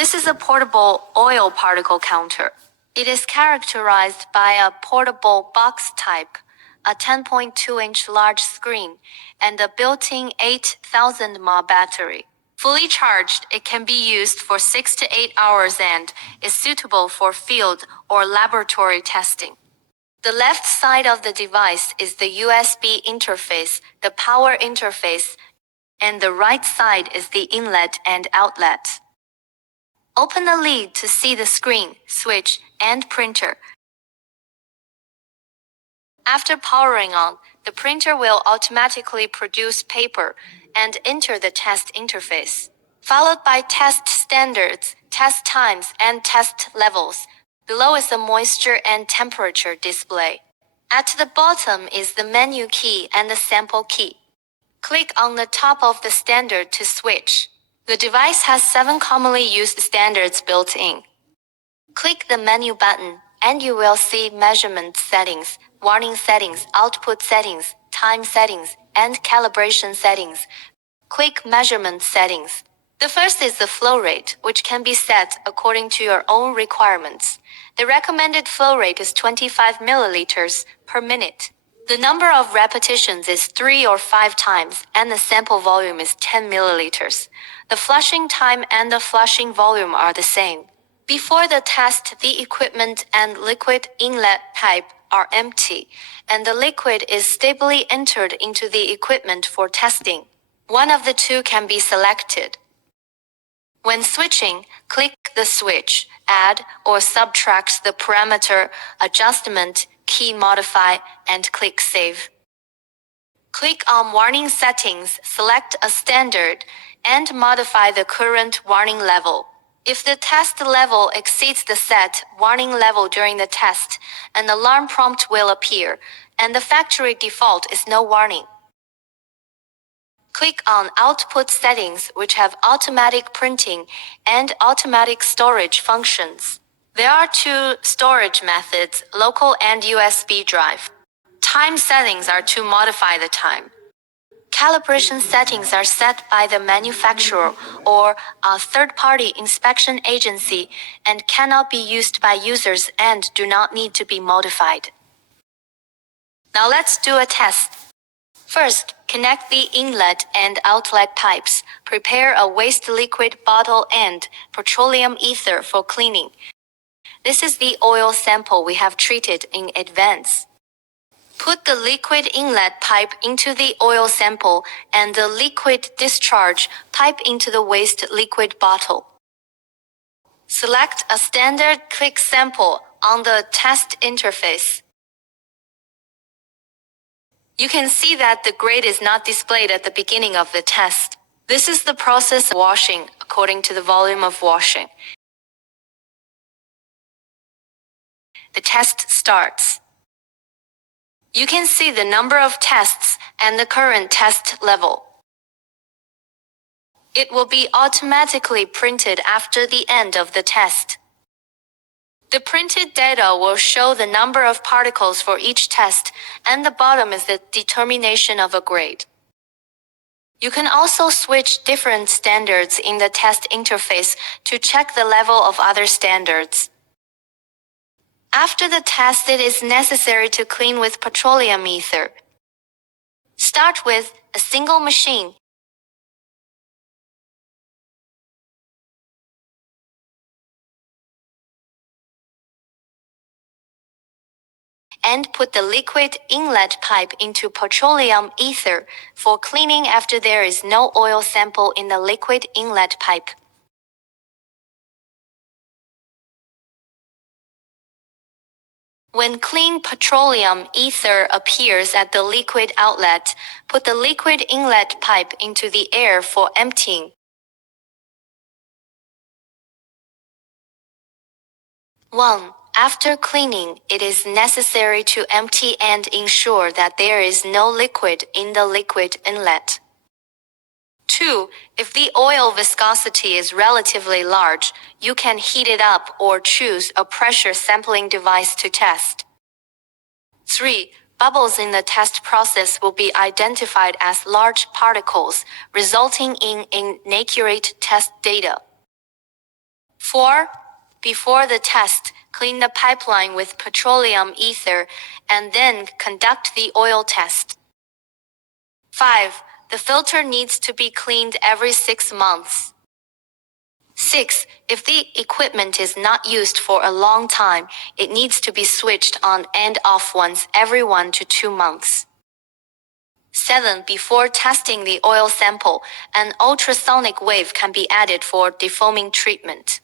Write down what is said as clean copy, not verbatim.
This is a portable oil particle counter. It is characterized by a portable box type, a 10.2-inch large screen, and a built-in 8,000 mAh battery. Fully charged, it can be used for 6 to 8 hours and is suitable for field or laboratory testing. The left side of the device is the USB interface, the power interface, and the right side is the inlet and outlet. Open the lid to see the screen, switch, and printer. After powering on, the printer will automatically produce paper and enter the test interface, followed by test standards, test times, and test levels. Below is the moisture and temperature display. At the bottom is the menu key and the sample key. Click on the top of the standard to switch. The device has 7 commonly used standards built in. Click the menu button, and you will see measurement settings, warning settings, output settings, time settings, and calibration settings. Click measurement settings. The first is the flow rate, which can be set according to your own requirements. The recommended flow rate is 25 milliliters per minute. The number of repetitions is 3 or 5 times, and the sample volume is 10 milliliters. The flushing time and the flushing volume are the same. Before the test, the equipment and liquid inlet pipe are empty, and the liquid is stably entered into the equipment for testing. One of the two can be selected. When switching, click the switch, add or subtract the parameter, adjustment, key modify, and click save. Click on warning settings, select a standard, and modify the current warning level. If the test level exceeds the set warning level during the test, an alarm prompt will appear, and the factory default is no warning. Click on Output Settings, which have automatic printing and automatic storage functions. There are 2 storage methods, local and USB drive. Time settings are to modify the time. Calibration settings are set by the manufacturer or a third-party inspection agency and cannot be used by users and do not need to be modified. Now let's do a test. First, connect the inlet and outlet pipes. Prepare a waste liquid bottle and petroleum ether for cleaning. This is the oil sample we have treated in advance. Put the liquid inlet pipe into the oil sample and the liquid discharge pipe into the waste liquid bottle. Select a standard click sample on the test interface. You can see that the grade is not displayed at the beginning of the test. This is the process of washing according to the volume of washing. The test starts. You can see the number of tests and the current test level. It will be automatically printed after the end of the test. The printed data will show the number of particles for each test, and the bottom is the determination of a grade. You can also switch different standards in the test interface to check the level of other standards. After the test, it is necessary to clean with petroleum ether. Start with a single machine. And put the liquid inlet pipe into petroleum ether for cleaning after there is no oil sample in the liquid inlet pipe. When clean petroleum ether appears at the liquid outlet, put the liquid inlet pipe into the air for emptying. 1. After cleaning, it is necessary to empty and ensure that there is no liquid in the liquid inlet. 2. If the oil viscosity is relatively large, you can heat it up or choose a pressure sampling device to test. 3. Bubbles in the test process will be identified as large particles, resulting in inaccurate test data. 4. Before the test, clean the pipeline with petroleum ether and then conduct the oil test. 5. The filter needs to be cleaned every 6 months. 6. If the equipment is not used for a long time, it needs to be switched on and off once every 1 to 2 months. 7. Before testing the oil sample, an ultrasonic wave can be added for defoaming treatment.